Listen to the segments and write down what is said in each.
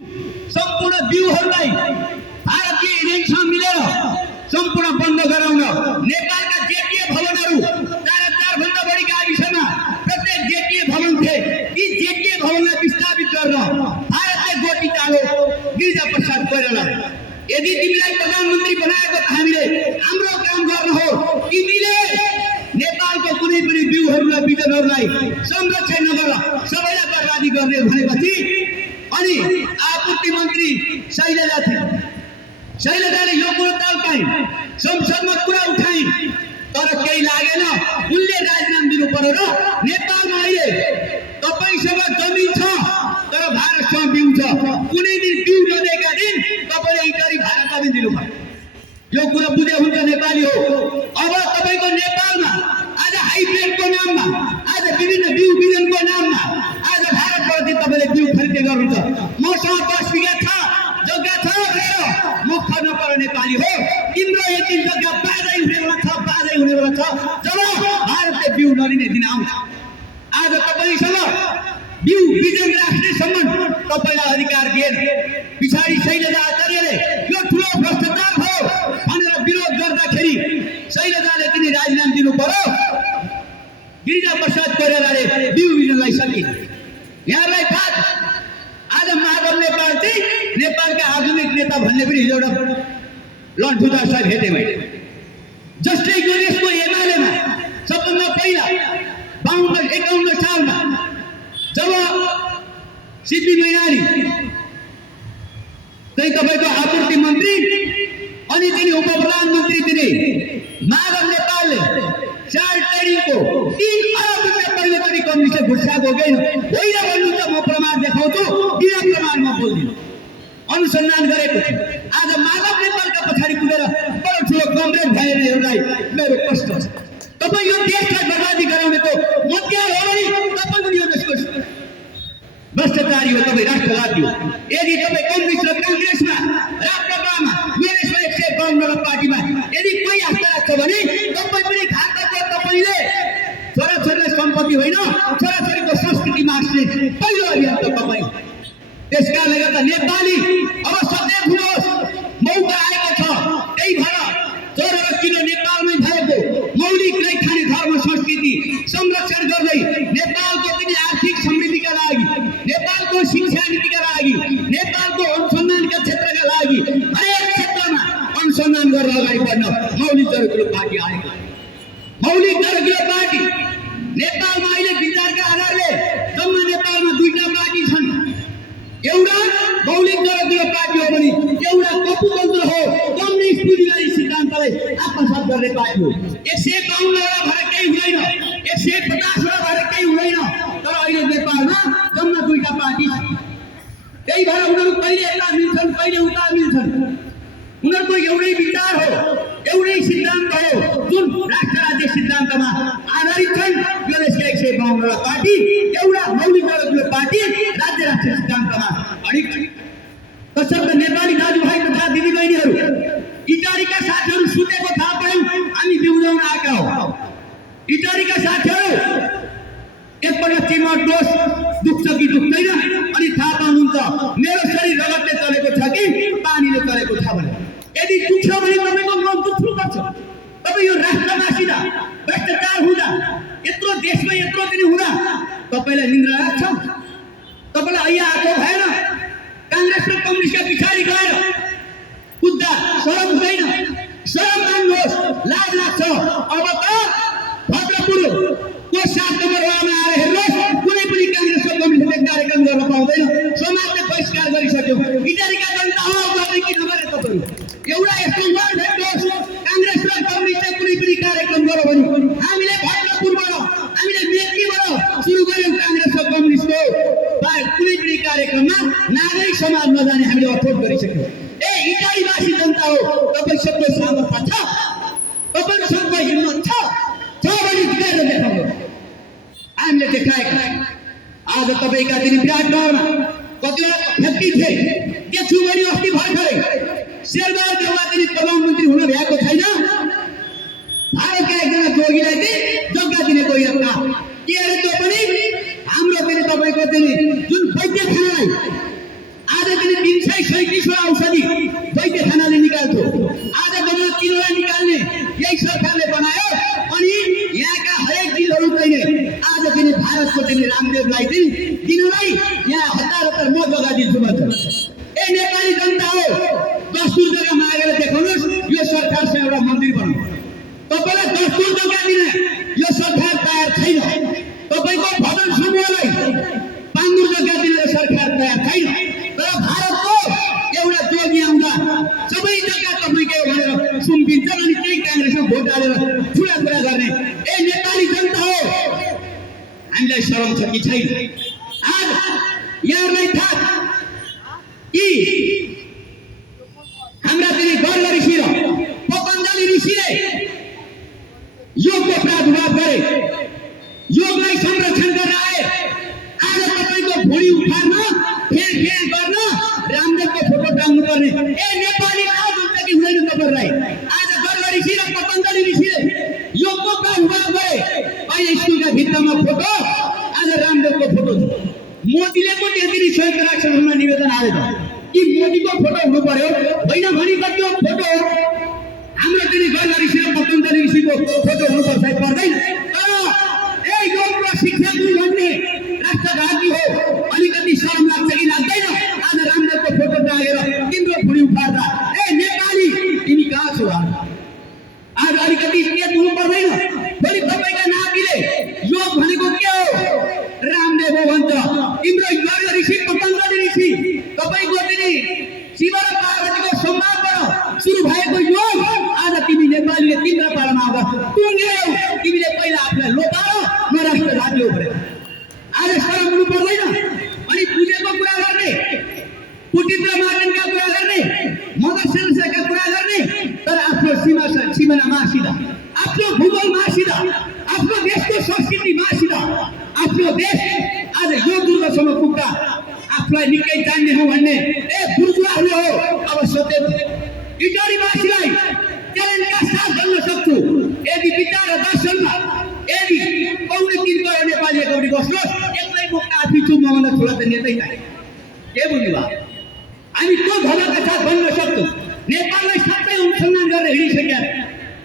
सम्पूर्ण बिउहरूलाई भारतीय एजेन्सीसँग मिलेर सम्पूर्ण बन्द गराउन नेपालका जेटीए भवनहरू 4000 भन्दा बढी गाविसमा प्रत्येक जेटीए भवन थिए। यी जेटीए भवनलाई विस्थापित गर्न भारतले गोटी चालो गिरिजा प्रसाद कोइराला। यदि तिमीलाई प्रधानमन्त्री बनाएको त हामीले हाम्रो काम गर्न हो। तिमीले नेपालको कुनै पनि बिउहरूलाई बिजनहरूलाई संरक्षण नगर सबैलाई बर्बादी गर्ने भनेपछि अनि आपूर्ति मन्त्री शैलजा थिए। शैलजाले यो कुरो तालपाइन्, संसदमा कुरा उठाइन्, तर केही लागेन। उनले राजीनामा दिनु पर्यो र नेपालमा अहिले तपाईसँग जमिन छ तर भारतसँग बिउ छ। कुनै दिन बिउ नदिएका दिन तपाईले इटरी भारतमा पनि दिनु पर्यो। यो कुरा बुझे हुन्छ नेपाली हो। अब तपाईको नेपालमा आज हाइब्रिडको नाममा, आज विभिन्न बिउ बिजनको नाममा आज भारतबाट तपाईले बिउ खरिद गर्नुहुन्छ। मसँग 10 बिघा छ, जग्गा छ भनेर म खर्न पर्ने नेपाली हो। तिम्रो यति जग्गा बाँझै हुने बेला छ, बाँझै हुने बेला छ जब भारतले बिउ नलिने दिन आउँछ। आज तपाईसँग बिउ बिजन राख्ने सम्बन्ध तपाईलाई अधिकार दिएन। पछाडि शैलजा आचार्यले यो ठुलो भ्रष्टाचार हो भनेर विरोध गर्दाखेरि शैलजाले पनि राजीनामा दिनु पर्यो। गिरिजा प्रसाद कोइरालाले बिउ बिजनलाई सकिन। यहाँलाई थाहा आज माधव नेपाल चाहिँ नेपालका आधुनिक नेता भन्ने पनि हिजो एउटा लन्ठुदार साहब भेटे मैले। जस्तै गणेशको एमालेमा सबभन्दा पहिला 52-51 सालमा जब सिपी मैनाली चाहिँ तपाईको आपूर्ति मन्त्री अनि तिनी उप प्रधानमन्त्री तिनी माधव नेपालले चार ट्रेडिङको 3 अरब रुपियाँ पहिले पनि कम्युनिस्टले घुसाएको होइन भन्नु त म प्रमाण देखाउँछु। बिना प्रमाण म बोल्दिनँ। अनुसन्धान गरेको छु। आज माधव नेपालका पछाडि कुदेर बडो ठुलो कमरेड भाइहरूलाई मेरो प्रश्न छ, तपाईँ यो देशलाई बर्बादी गराउनेको मध्यार हो भने तपाईँ पनि यो देशको भ्रष्टाचारी हो, तपाईँ राष्ट्रवादी हो। यदि तपाईँ कम्युनिस्ट र काङ्ग्रेसमा राप्रपामा मेरेसमा 152 पार्टीमा यदि कोही आस्था राख्छ भने तपाईँ पनि घातक हो। तपाईँले छोराछोरीलाई सम्पत्ति होइन छोराछोरीको संस्कृति मार्ने पहिलो अभियान त तपाईँ। त्यसकारणले गर्दा नेपाली अब सचेत हुनुहोस्। मौका आएको छ। त्यही भएर चोर र किलो नेपालमै भएको मौलिक रैथाने धर्म संस्कृति संरक्षण गर्दै नेपालको पनि आर्थिक समृद्धिका लागि, नेपालको शिक्षा नीतिका लागि, नेपालको अनुसन्धानका क्षेत्रका लागि हरेक क्षेत्रमा अनुसन्धान गरेर अगाडि बढ्न मौलिक जरुरी पार्टी आएको। मौलिक जरुरी पार्टी नेपालमा अहिले विचारका आधारले जम्मा नेपालमा 2टा पार्टी छन्। एउटा मौलिक जरुरी पार्टी हो भने एउटा कपुतन्त्र हो, कम्युनिस्ट पुँजीवादी सिद्धान्तलाई आत्मसात गर्ने पार्टी हो। 152 वटा भएर केही हुँदैन, 150 वटा भएर केही हुँदैन। तर अहिले नेपालमा जम्मा 2टा पार्टी छन्। त्यही भएर उनीहरू कहिले यता मिल्छन् कहिले उता मिल्छन्। उनीहरूको एउटै विचार हो, एउटै सिद्धान्त हो जुन राष्ट्र राज्य सिद्धान्तमा आधारित छन्। यो देशका 152 वटा पार्टी एउटा मौलिक जरुरी पार्टी राज्य राष्ट्र सिद्धान्तमा अडिग छन्। तसर्थ नेपाली दाजुभाइ तथा दिदीबहिनीहरू इटारीका साथीहरू सुतेको थाहा पायौँ हामी बिउजाउन आएका हौ। इटारीका साथीहरू एकपल्ट चिमट दोष दुख्छ कि दुख्दैन अनि थाहा पाउनुहुन्छ मेरो शरीर रगतले चलेको छ कि पानीले चलेको छ भने। यदि दुख्छ भने तपाईँको मन दुख्नु पर्छ। तपाईँ यो राष्ट्रवासीदा भ्रष्टाचार हुँदा यत्रो देशमा यत्रो दिन हुँदा तपाईँलाई निन्द्रा लाग्छ? तपाईँलाई अहिले आएको भएन? काङ्ग्रेस र कम्युनिस्टका पछाडि गएर कुद्दा शरम हुँदैन? शरम मान्नुहोस्, लाज लाग्छ। अब त भद्रपुरको 7 नम्बर वार्डमा आएर हेर्नुहोस् कुनै पनि काङ्ग्रेस र कम्युनिस्टले कार्यक्रम गर्न पाउँदैन। समाजले बहिष्कार गरिसक्यो। इटारीका जनता हो गर्ने कि नगरे तपाईँहरू एउटा यस्तो वार्ड हेर्नुहोस् काङ्ग्रेस र कम्युनिस्टले कुनै पनि कार्यक्रम गर्यो भने हामीले भद्रपुरबाट हामीले मेचीबाट सुरु गर्यौँ। काङ्ग्रेस र कम्युनिस्टको कुनै पनि कार्यक्रममा नागरिक समाज नजाने हामीले अठोट गरिसक्यौँ। ए इटारीवासी जनता हो, तपाईँ सबको सामर्थ्य छ, तपाईँको सबको हिम्मत छ भने जितेर देखाउनु। हामीले देखाएका आज तपाईँका दिन विराटनगरमा कतिवटा व्यक्ति थिए देख्छु भने अस्ति भर्खरै शेरबहादुर देउवा पनि प्रधानमन्त्री हुन भ्याएको छैन। भारतका एकजना जोगीलाई चाहिँ जग्गा दिने कोही एउटा के अरे त्यो पनि हाम्रो पनि तपाईँको चाहिँ जुन वैद्य खानालाई आज पनि 137 औषधि वैद्यखानाले निकाल्थ्यो। आज जम्मा 3 वटा निकाल्ने यही सरकारले बनायो। अनि यहाँका हरेक चिजहरू चाहिँ आज पनि भारतको चाहिँ रामदेवलाई चाहिँ दिनलाई यहाँ हतार म जग्गा दिन्छु भन्छ। ए नेपाली जनता हो, दस्तुर जग्गा मागेर देखाउनुहोस्, यो सरकारसँग एउटा मन्दिर बनाउनु। तपाईलाई दस्तुर जग्गा दिन यो सरकार तयार छैन। तपाईको भवन समूहलाई पाङ्गुर जग्गा दिन सरकार तयार छैन। तर भारतको एउटा जोगी आउँदा सबै जग्गा तपाईको भनेर सुम्पिन्छन् अनि त्यही काङ्ग्रेसमा भोट हालेर ठुला कुरा गर्ने। ए नेपाली जनता हो, हामीलाई शरम छ कि छैन? आज यहाँलाई थाहा कि हाम्रा चाहिँ गर्ग ऋषि र पतञ्जलि ऋषिले योगको प्रादुर्भाव गरे, योगलाई संरक्षण गर्न आए। आज तपाईको भुँडी उठार्न फेर गर्न रामदेवको फोटो टाङ्नु पर्ने। ए नेपाली लाज हुन्छ कि हुँदैन तपाईहरुलाई? आज गर्ग ऋषि र पतञ्जलि ऋषिले योगको प्रादुर्भाव गरे। अहिले स्कुलका भित्तामा फोटो आज रामदेवको फोटो छ। मोदीले पो त्यति संयुक्त राष्ट्रसङ्घमा निवेदन हाले त कि मोदीको फोटो हुनु पर्यो, होइन भनी कतिको फोटो हाम्रो चाहिँ गर्ग ऋषि र पतञ्जलि ऋषिको फोटो हुनुपर्छ पर्दैन। तर ए योग र शिक्षा दुई भन्ने राष्ट्रघाती हो, अलिकति शरम लाग्छ कि लाग्दैन? आज रामदेवको फोटो टाँगेर तिम्रो भुँडी उठार्दा ए नेपाली तिमी कहाँ छौ? आज अलिकति चेत हुनु पर्दैन? भोलि तपाईँका नातिले योग भनेको के हो रामदेव हो भन्छ। तिम्रो गर्ग ऋषि पतञ्जलि ऋषि तपाईँको चाहिँ शिव र पार्वतीको संवादबाट सुरु भएको योग आज तिमी नेपालीले तिम्रो पालामा आउँदा टुङ्ग्यौ। तिमीले पहिला आफूलाई लोपार म राष्ट्रघाती हो भने आज शरम हुनु पर्दैन? अनि पूजेको कुरा गर्ने, पुटिन्द्र मार्टिनका कुरा गर्ने, मदर सेरेसाका कुरा गर्ने, तर आफ्नो सिमाना मासिदा, आफ्नो भूगोल मासिदा, आफ्नो देशको संस्कृति मासिदा, आफ्नो देश आज यो दुर्गसम्म पुग्दा आफूलाई निकै जान्ने हो भन्ने ए बुर्जुवाहरू हो। अब सत्य इटारीवासीलाई च्यालेन्जका साथ भन्न सक्छु, यदि विचार र दर्शनमा यदि कौडी 3 करोड नेपाली कौडी बस्नुहोस्, एक्लै म काफी छु मभन्दा ठुला त नेतै छैन। के बुझ्नुभयो? हामी त्यो धर्मका साथ भन्न सक्छौँ। नेपाललाई सबै अनुसन्धान गरेर हिँडिसक्या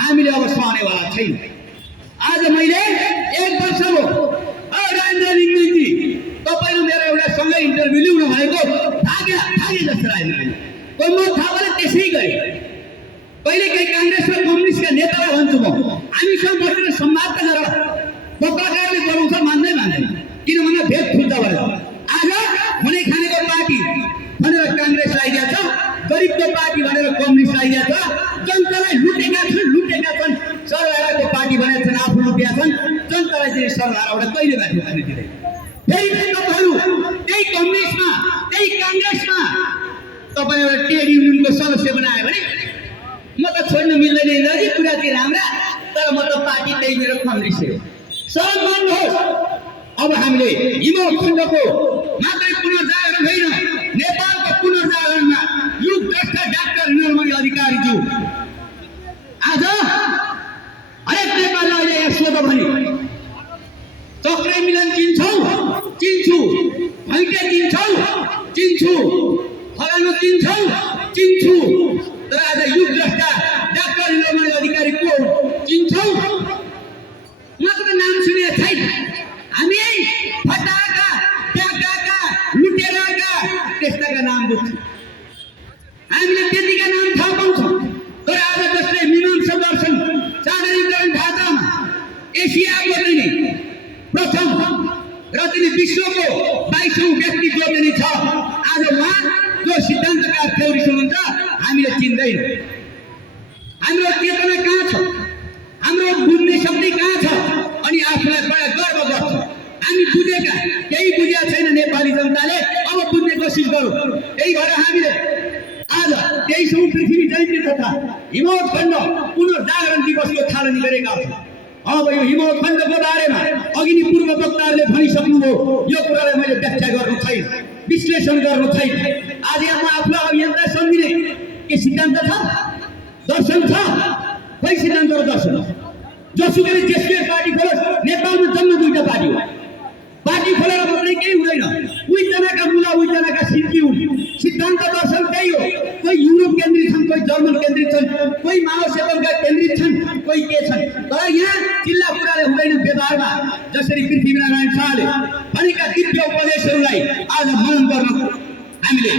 हामीले अब सहनेवाला छैन। आज मैले 1 वर्ष हो राजेन्द्र लिङ्गदेनजी तपाईले मेरो एउटा सँगै इन्टरभ्यु लिउन भएको थाहा जस्तो लाग्यो। कोही म थाहा भने त्यसै गरे। कहिले कहीँ काङ्ग्रेस र कम्युनिस्टका नेतालाई भन्छु म, हामीसँग बसेर संवाद त गर। पत्रकारले गराउँछ मान्दैन, किनभने भेद खुल्छ भनेर। आज हुने खानेको पार्टी भनेर काङ्ग्रेस आइदिया छ, गरिबको पार्टी भनेर कम्युनिस्ट आइदिया छ, जनतालाई लुटेका छन् सरकारको पार्टी भनेर छन्, आफू लुटिया छन्, जनतालाई चाहिँ सरकारबाट कहिले माथि उठाउने दिँदैन। फेरि तपाईँहरू त्यही कम्युनिस्टमा त्यही काङ्ग्रेसमा तपाईँ एउटा ट्रेड युनियनको सदस्य बनायो भने म त छोड्न मिल्दैन इन्द्रजी, कुरा चाहिँ राम्रा, तर म त पार्टी त्यही मेरो कम्युनिस्ट हो। सहज मान्नुहोस्, अब हामीले हिमो खण्डको मात्रै पुनर्जागरण होइन, नेपालको पुनर्जागरणमा युग द्रष्टा डाक्टर निर्मली अधिकारीज्यू आज हरेक नेपाललाई अहिले यहाँ सोध भने चक्रे मिलन चिन्छौ? चिन्छु। भैटे चिन्छौ? चिन्छु। फलानु चिन्छौ? चिन्छु। तर आज युग द्रष्टा डाक्टर निर्मली अधिकारी को चिन्छौ? उहाँको नाम सुनेको छैन। हामी फटाका ट्याकाका लुटेराका त्यस्ताका नाम बुझ्छौँ, हामीले त्यतिका नाम थाहा पाउँछौँ। तर आज जसले मीमांसा दर्शन साधारणीकरण ढाँचामा एसियाको चाहिँ प्रथम र चाहिँ विश्वको 22औं व्यक्ति जो पनि छ, आज उहाँ जो सिद्धान्तका थ्योरिस्ट हुनुहुन्छ हामीले चिन्दैन। हाम्रो चेतना कहाँ छ? हाम्रो बुझ्ने शक्ति कहाँ छ? अनि आफूलाई बडा गर्व गर्छ। हामी बुझेका केही बुझेका छैन नेपाली जनताले, अब बुझ्ने कोसिस गरौँ। त्यही भएर हामीले आज 23औं पृथ्वी जयन्ती तथा हिमवत खण्ड पुनर्जागरण दिवसको थालनी गरेका छौँ। अब यो हिमवत खण्डको बारेमा अघि नै पूर्व वक्ताहरूले भनिसक्नुभयो, यो कुरालाई मैले व्याख्या गर्नु छैन, विश्लेषण गर्नु छैन। आज यहाँ म आफूलाई अभियन्ता सम्झिने के सिद्धान्त छ, दर्शन छ? खै सिद्धान्त र दर्शन? जसुकै जेसुकै पार्टी खोलोस्, नेपालमा जम्मा 2टा पार्टी हो। पार्टी खोलेर मात्रै केही हुँदैन। उही जनाका मुला उही जनाका सिन्की हुन्। सिद्धान्त दर्शन त्यही हो। कोही युरोप केन्द्रित छन्, कोही जर्मन केन्द्रित छन्, कोही मानव सेवनका केन्द्रित छन्, कोही के छन्। तर यहाँ चिल्ला कुराले हुँदैन व्यवहारमा। जसरी पृथ्वीनारायण शाहले भनेका दिव्य उपदेशहरूलाई आज मनन गर्न हामीले